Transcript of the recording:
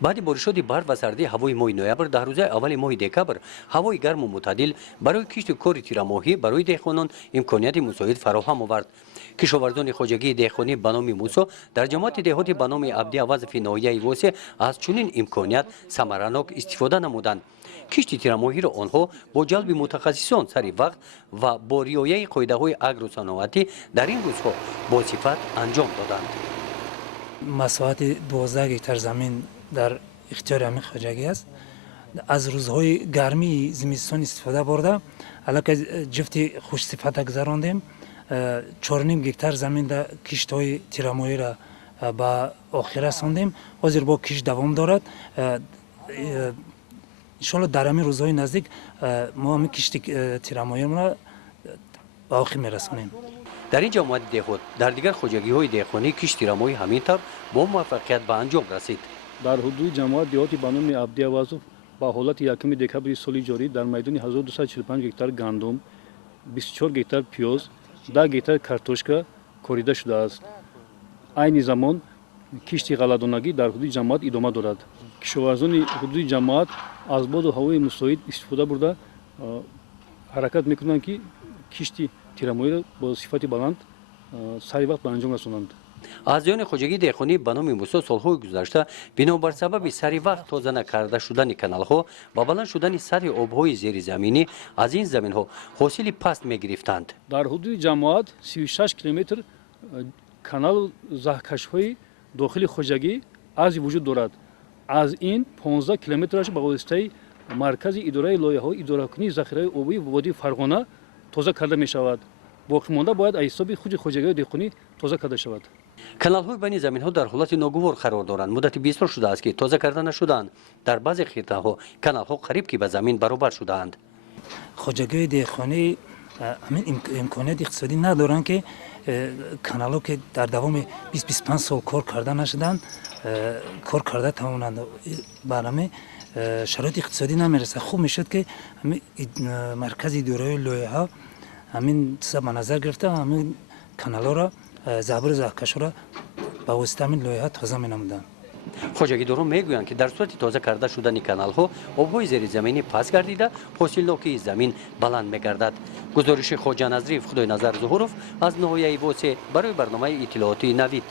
баъди боришоти барф ва сардии ҳавои моҳи ноябр дар рӯзаи аввали моҳи декабр ҳавои гарму мӯътадил барои кишти кори тирамоҳӣ барои деҳқонон имконияти мусоид фароҳам овард. кишоварзони хоҷагии деҳқонӣ ба номи мусо дар ҷамоати деҳоти ба номи абди авазофи ноҳияи восе аз чунин имконият самаранок истифода намуданд. кишти тирамоҳиро онҳо бо ҷалби мутахассисон сари вақт ва бо риояи қоидаҳои агросаноатӣ дар ин рӯзҳо босифат анҷом доданд. масоҳати 12 гектар замин дар ихтиёри ҳамин хоҷагӣ аст. аз рӯзҳои гармии зимистон истифода бурда аллакай ҷифти хушсифата гузарондем. 4,5 гектар замин киштҳои тирамоҳиро ба охир расондем. ҳозир бо кишт давом дорад. иншоалло дар ҳамин рӯзҳои наздик мо ҳамин кишти тирамоҳиро ба охир мерасонем. дар ин ҷамоати деҳот дар дигар хоҷагиҳои деҳқонӣ кишти тирамоҳӣ ҳамин тавр бо муваффақият ба анҷом расид. дар ҳудуди ҷамоати деҳоти ба номи абди авазов ба ҳолати 1 декабри соли ҷорӣ дар майдони 1245 гектар гандум, 24 гектар пиёз, 10 гектар картошка корида шудааст. айни замон кишти ғалладонагӣ дар ҳудуди ҷамоат идома дорад. кишоварзони ҳудуди ҷамоат аз боду ҳавои мусоид истифода бурда ҳаракат мекунанд ки кишти тирамоҳиро бо сифати баланд сари вақт ба анҷом расонанд. аъзоёни хоҷагии деҳқонӣ ба номи мусо солҳои гузашта бинобар сабаби сари вақт тоза накарда шудани каналҳо ва баланд шудани сатҳи обҳои зеризаминӣ аз ин заминҳо ҳосили паст мегирифтанд. дар ҳудуди ҷамоат 36 километр каналу заҳкашҳои дохили хоҷагӣ арзи вуҷуд дорад. аз ин 15 километраш ба воситаи маркази идораи лоиҳаҳои идоракунии захираи обии водии Фарғона тоза карда мешавад. боқимонда бояд аз ҳисоби худи хоҷагиҳои деҳқонӣ тоза карда шавад. каналҳои байни заминҳо дар ҳолати ногувор қарор доранд. муддати бисёр шудааст ки тоза карда нашудаанд. дар баъзе хиртаҳо каналҳо қариб ки ба замин баробар шудаанд. хоҷагиҳои деҳқонӣ ҳамин имконият иқтисодӣ надоранд ки каналҳо ки дар давоми 20-25 сол кор карда нашуданд кор карда тавонанд. барами шароити иқтисодӣ намерасад. хуб мешуд ки маркази идораи лоиҳа ҳамин чиза ба назар гирифта ҳамин каналҳоро забру заҳкашҳоро ба воситаи ҳамин лоиҳа тоза менамуданд. хоҷагидорон мегӯянд ки дар сурати тоза карда шудани каналҳо обҳои зеризаминӣ паст гардида ҳосилнокии замин баланд мегардад. гузориши хоҷа Назрив, Худойназар Зуҳуров аз ноҳияи Восе барои барномаи иттилоотии Навид.